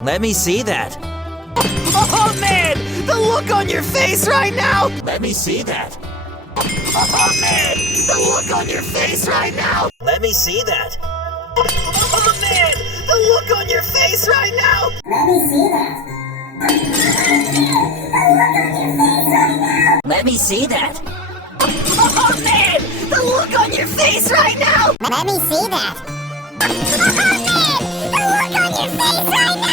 Let me see that. Oh man, the look on your face right now! Let me see that. Oh man, the look on your face right now! Let me see that. Oh man, the look on your face right now! Let me see that. Oh man, the look on your face right now! Let me see that. Oh man, the look on your face right now!